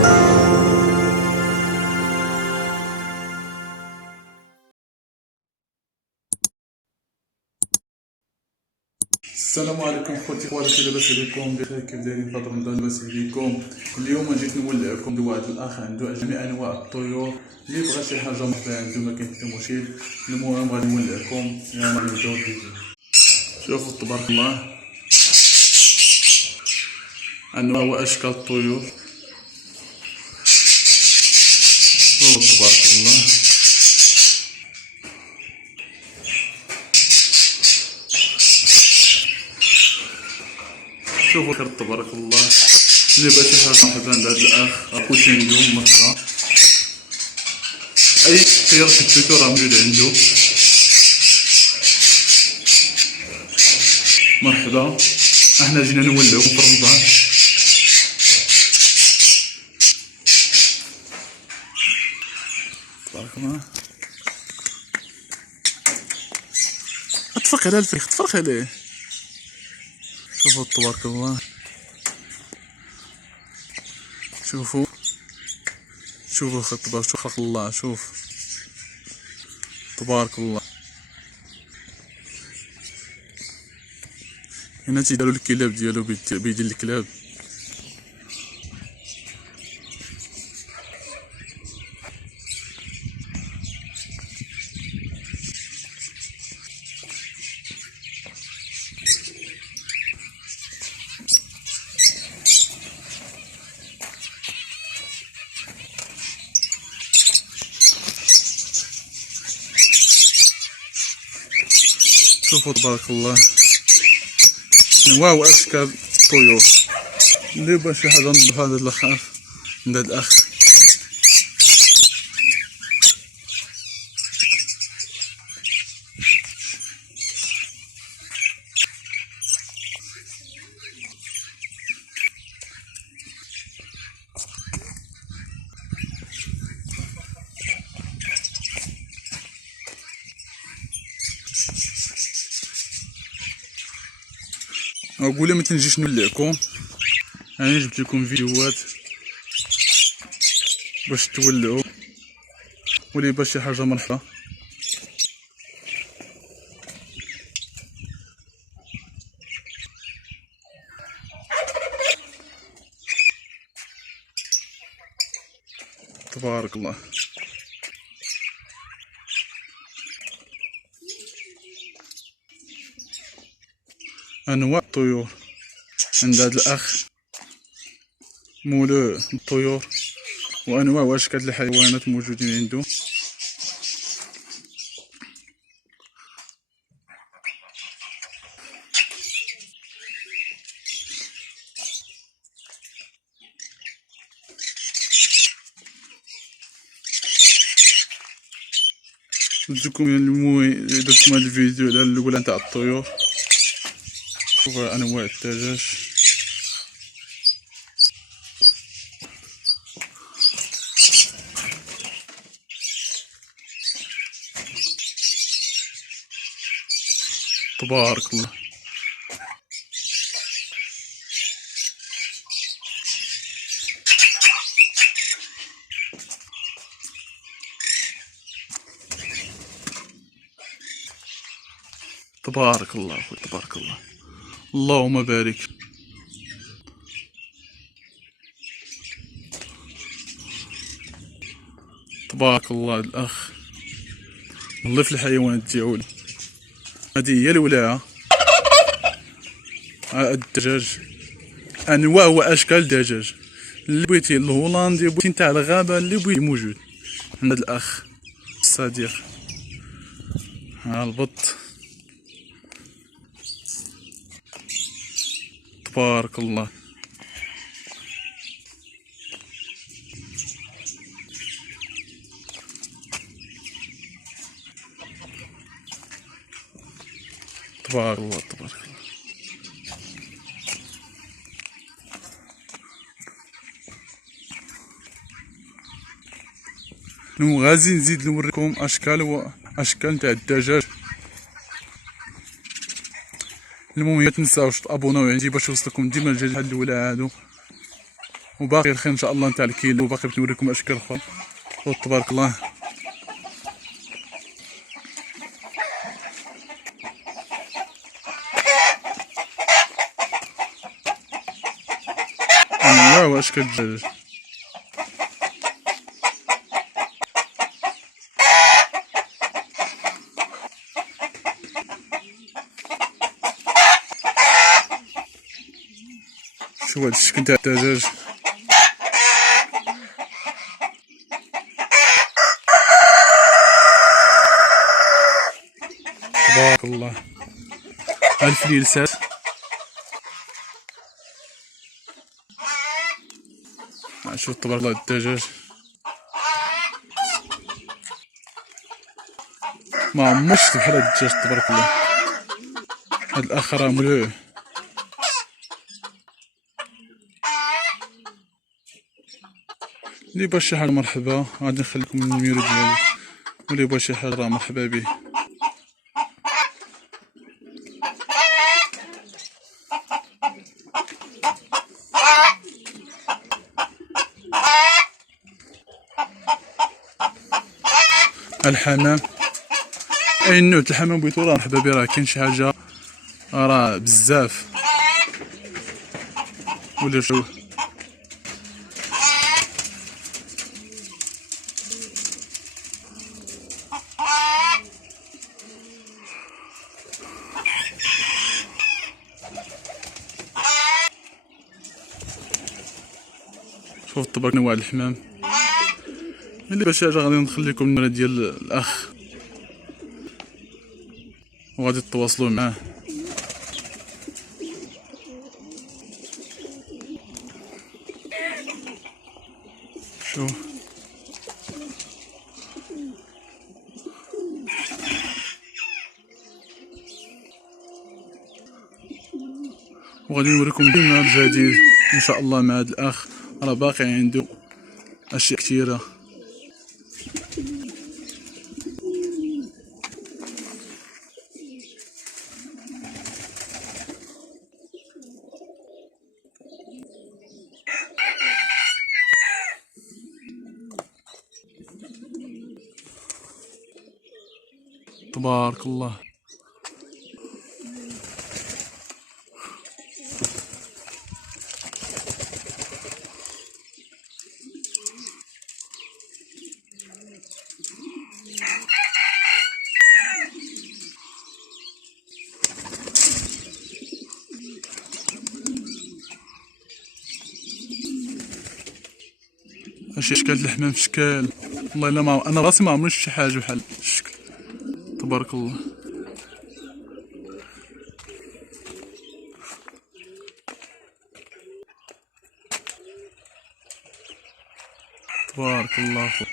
السلام عليكم خواتي لاباس عليكم بخير؟ كيف دايرين في رمضان؟ لاباس عليكم؟ اليوم جيت نولعكم واحد الاخ عنده جميع انواع الطيور اللي بغى شي حاجه مخفيه عنده ما كاين حتى مشكل. المهم غادي نولعكم، يلا نبداو الفيديو. شوفوا تبارك الله انواع واشكال الطيور. شوفوا تبارك الله شوفوا خير تبارك الله. اللي بغى شي حاجه مخفيه عند هذا الاخ اخوتي عنده مرحبا، اي خيار شفتو راه موجود عنده. مرحبا، احنا جينا نولعو في رمضان. تبارك الله، تفرق على الفريق، تفرق عليه. شوفوا تبارك الله، شوفوا تبارك، شوف خلق الله، شوف تبارك الله. هنا تيدارو الكلاب ديالو بيدين الكلاب. شوفوا تبارك الله انواع واشكال الطيور. اللي بغى شي حاجه نضيف هذا الاخ عند هذا الاخ. اقول ما تنجيش نولعكم، انا جبت لكم فيديوهات باش تولعوا، واللي باش شي حاجه مرحبا. تبارك الله انواع الطيور عند هذا الاخ، مولو الطيور وانواع واشكال الحيوانات موجودين عنده. درتلكم درتكم هذا الفيديو على الاولى نتاع الطيور. شوفوا انواع الدجاج. تبارك الله تبارك الله تبارك الله، اللهم بارك. تبارك الله الاخ نظيف الحيوانات ديالو. هذه هي الولاعه، الدجاج انواع واشكال الدجاج. اللي بغيتي الهولندي، بغيتي نتاع الغابه، اللي بغيتي موجود عند هذا الاخ الصديق. ها البط تبارك الله. تبارك الله تبارك الله. غادي نزيد نوريكم اشكال نتاع الدجاج. المهم ما تنساوش تابوناو عندي باش يوصلكم ديما الجديد الاولى هادو. وباقي الخير ان شاء الله نتاع الكيلو، وباقي باش نوريكم اشكال اخرى. تبارك الله. انواع واشكال الدجاج. شوف هاد الشكل تاع الدجاج. تبارك الله. ها الفليلسات. شوف تبارك الله الدجاج. ما عمرش شفت بحال هاد الدجاج تبارك الله. هاد الاخ راه ملوح. اللي بغى شي حاجه مرحبا، غادي نخليكم النيميرو ديالي، واللي بغى شي حاجه راه مرحبا به. الحمام، اي نوع الحمام بغيتو راه مرحبا به، راه كاين شي حاجه راه بزاف. ولا شوف شوف تبارك نوع الحمام. اللي باش حاجه غادي نخليكم النمره ديال الاخ وغادي تتواصلوا معاه. شوف وغادي نوريكم ديما الجديد ان شاء الله مع هذا الاخ، راه باقي عنده اشياء كثيره. تبارك الله. هادشي اشكال الحمام في شكال، والله الا ما انا راسي ما عمري شي حاجه بحال الشكل. تبارك الله. تبارك الله خو.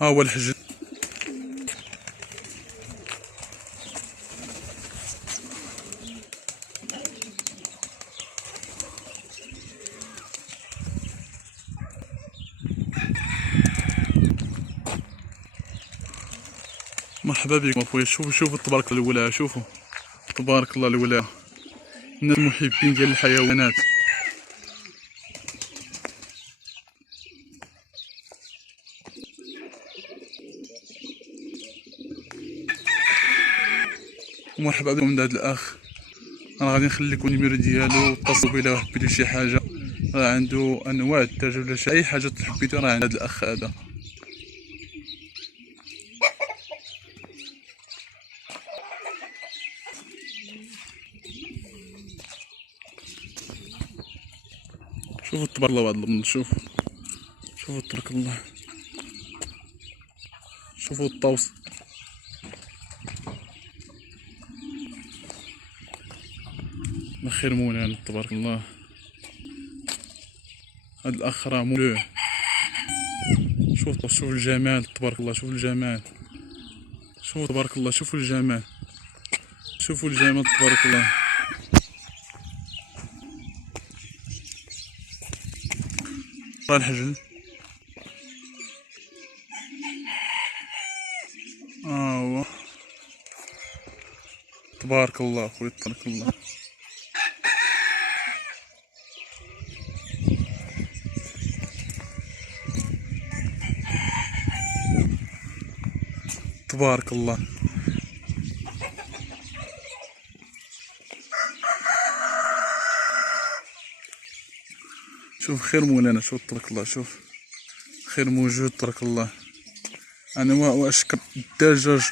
ها هو الحجل. مرحبا بكم اخويا. شوفوا تبارك الله الولاعه، شوفوا تبارك الله الولاعه. الناس محبين ديال الحيوانات. ومرحبا بكم من هذا الاخ. انا غادي نخلي لكم النيميرو ديالو، اتصلوا به الا حبيتو شي حاجه، راه عنده انواع الدجاج ولا شي اي حاجه حبيتو راه عند هذا الاخ هذا. شوفوا تبارك الله هذا البنط. شوفوا تبارك الله. شوفوا الطوس. بخير مولانا تبارك الله. هاد الاخ راه مولوح. شوف الجمال تبارك الله. شوف الجمال. شوفوا تبارك الله. شوفوا الجمال. شوفوا الجمال تبارك الله. راه الحجل. هو تبارك الله خويا تبارك الله. تبارك الله. شوف خير مولانا، شوف تبارك الله، شوف خير موجود تبارك الله. انواع واشكال الدجاج،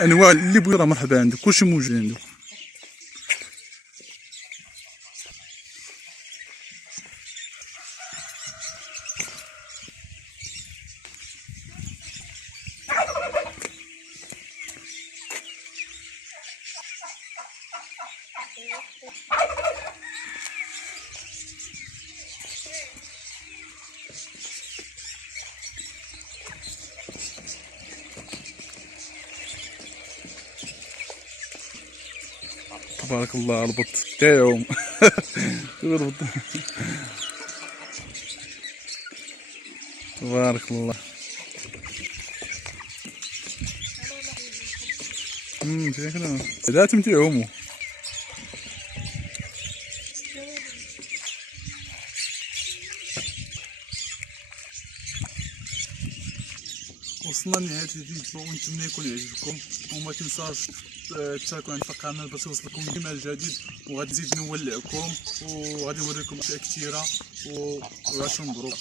انواع اللي بغي راه مرحبا عنده، كلشي موجود عنده. تبارك الله البط تاعهم. البط تبارك الله. شكله ذاتهم تاعهم. وصلنا لنهاية الفيديو، ونتمنى يكون يعجبكم، وما تنساوش تشاركوا عندنا في القناة باش يوصلكم جمال جديد، وغادي نزيد نولعكم وغادي نوريكم اشياء كثيرة، وعشرة مبروك.